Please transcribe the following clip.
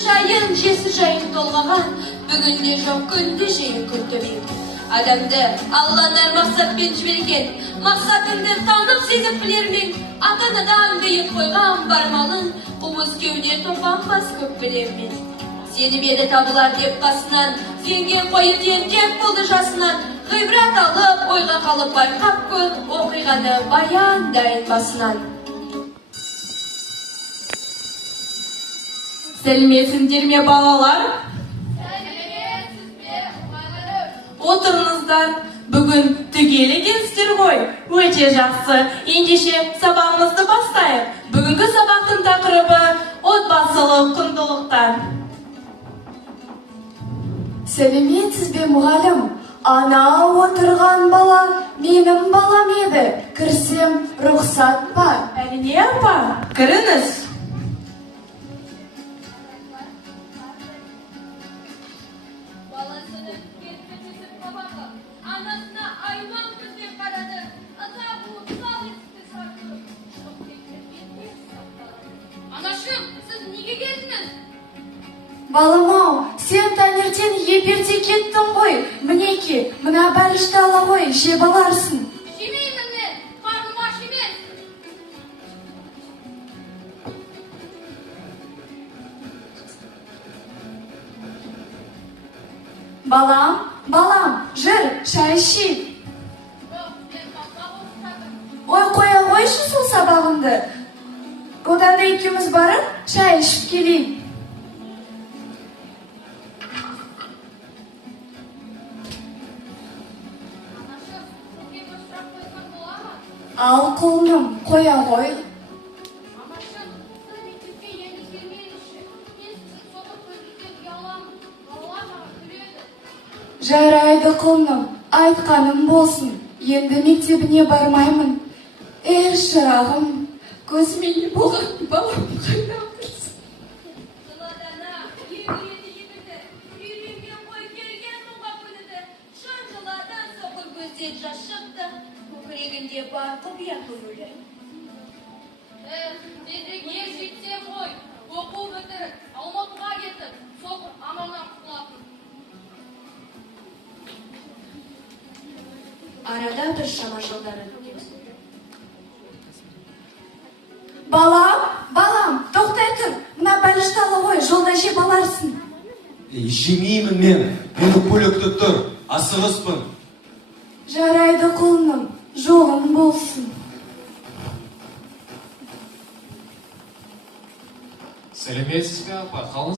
жайын, жесі жайын толғаған, бүгінде жоқ күнде жайын күртөбек. Адамды Алланар мақсатпен жіберген, мақсатыңды танып сезіп білермен, ата-анадан бейіп қойған бармалын, қуыз кеуде топанбас көп білермен. Сені беді табылар деп басынан, сенген қойы тентек болды жасынан, ғибрат алып, ойға қалып байқап көр, оқиғаны баяндайын басынан. Сәлеметсіңдер ме балалар? Сәлеметсіз бе, мұғалім? Отырыңыздар. Бүгін түгел екенсіздер ғой. Өте жақсы. Ендеше сабағымызды бастайық. Бүгінгі сабақтың тақырыбы отбасылық құндылықтар. Сәлеметсіз бе, мұғалім? Ана отырған бала менің балам еді. Кірсем рұқсат бар. Әрине апа, кіріңіз. Баласының кетіп бабағы, анасына айман көзден қарады. Ата буып сал есікті сарды. Жоқ кетіп Анашым, сіз неге келдіңіз? Балам-ау, сен таңертең ерте кеттің ғой. Мінеки, мына бәлішті ала ғой, жеп аларсың. Жемеймін мен, қарным аш емес. Балам, жүр, шай ішейік. Жоқ, мен қаққа қоқыстадым. Ой, қоя қойшы сол сабағымды. Одан да екеуміз барып, шай ішіп келейік. Анашым, сізге бір сұрақ қойсам бола ма? Ал құлыным, қоя қой. Анашым, сіз мектепке енді келмеңізші. Мен сізді соғып көргенде ұяламын. Балалар маған күледі. Жарайды құлыным, айтқаным болсын. Енді мектебіне бармаймын. Шырағым, көзіме не болған балам қайда тұрсын. Жыладана, егіледі егілді. Үйренген қой келген мұңға көнеді. Шын жыладан соқыр көзден жас шықты, көкірегінде бар құпия көңілі. Тезірек ер жетсем ғой. Оқу бітіріп, Алматыға кетіп, соқыр амалдан құтылатын. Арада бір шама жылдар өткен. Балам, тоқтай тұр. Мына бәлішті ала ғой, жолда жеп аларсың. Жемеймін мен. Мені көлікті тұр. Асығыспын. Жарайды құлыным, жолың болсын. Сәлеметсіз бе апа, қалыңыз?